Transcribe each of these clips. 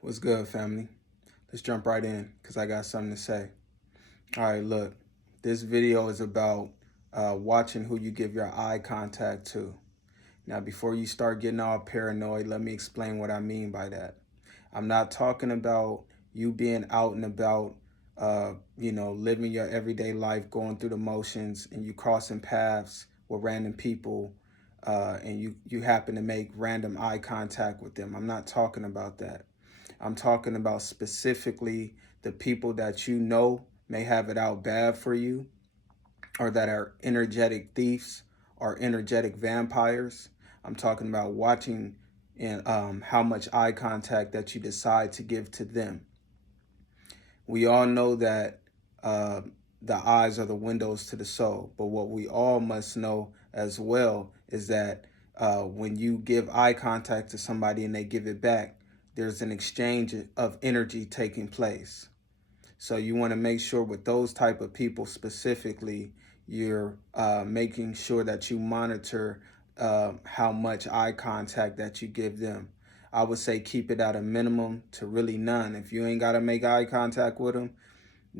What's good, family? Let's jump right in because I got something to say. All right, look, this video is about watching who you give your eye contact to. Now, before you start getting all paranoid, let me explain what I mean by that. I'm not talking about you being out and about, living your everyday life, going through the motions, and you crossing paths with random people, and you happen to make random eye contact with them. I'm not talking about that. I'm talking about specifically the people that you know may have it out bad for you, or that are energetic thieves or energetic vampires. I'm talking about watching and how much eye contact that you decide to give to them. We all know that uh, the eyes are the windows to the soul, but what we all must know as well is that when you give eye contact to somebody and they give it back, there's an exchange of energy taking place. So you want to make sure with those type of people specifically, you're making sure that you monitor how much eye contact that you give them. I would say keep it at a minimum to really none. If you ain't got to make eye contact with them,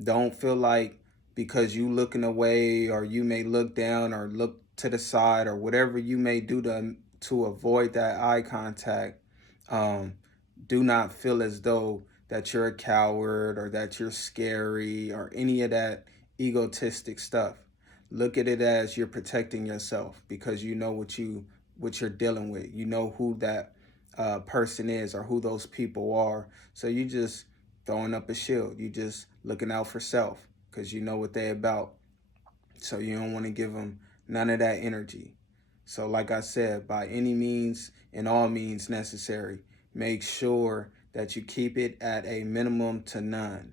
don't feel like because you looking away or you may look down or look to the side or whatever you may do to avoid that eye contact. Um, do not feel as though that you're a coward or that you're scary or any of that egotistic stuff. Look at it as you're protecting yourself because you know what you're dealing with. You know who that person is or who those people are. So you just throwing up a shield. You just looking out for self because you know what they about. So you don't want to give them none of that energy. So like I said, by any means and all means necessary, make sure that you keep it at a minimum to none.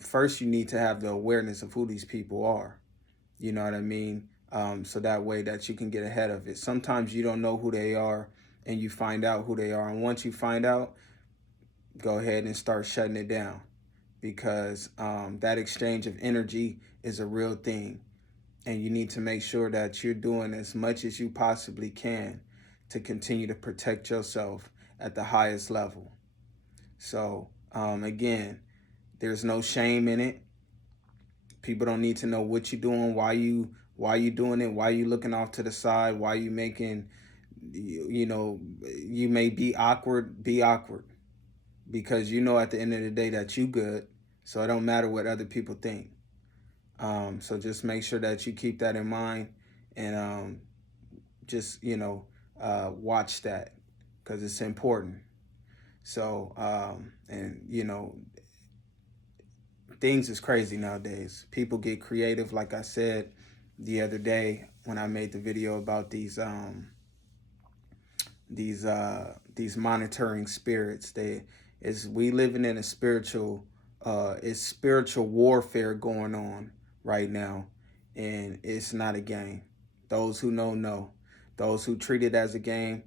First, you need to have the awareness of who these people are. You know what I mean? So that way that you can get ahead of it. Sometimes you don't know who they are and you find out who they are. And once you find out, go ahead and start shutting it down because that exchange of energy is a real thing. And you need to make sure that you're doing as much as you possibly can to continue to protect yourself at the highest level. So again, there's no shame in it. People don't need to know what you're doing, why you doing it, why you looking off to the side, why you making, you may be awkward because you know at the end of the day that you good. So it don't matter what other people think. So just make sure that you keep that in mind and just, watch that because it's important. So, and things is crazy nowadays. People get creative. Like I said the other day when I made the video about these monitoring spirits. We living in a spiritual it's spiritual warfare going on right now, and it's not a game. Those who know. Those who treat it as a game,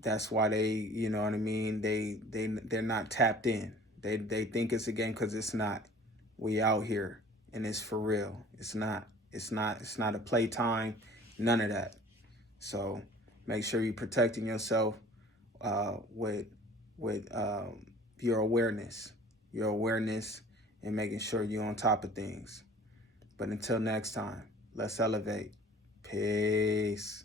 that's why they, you know what I mean, they're not tapped in. They think it's a game because it's not. We out here and it's for real. It's not a playtime, none of that. So make sure you're protecting yourself with your awareness, and making sure you're on top of things. But until next time, let's elevate. Peace.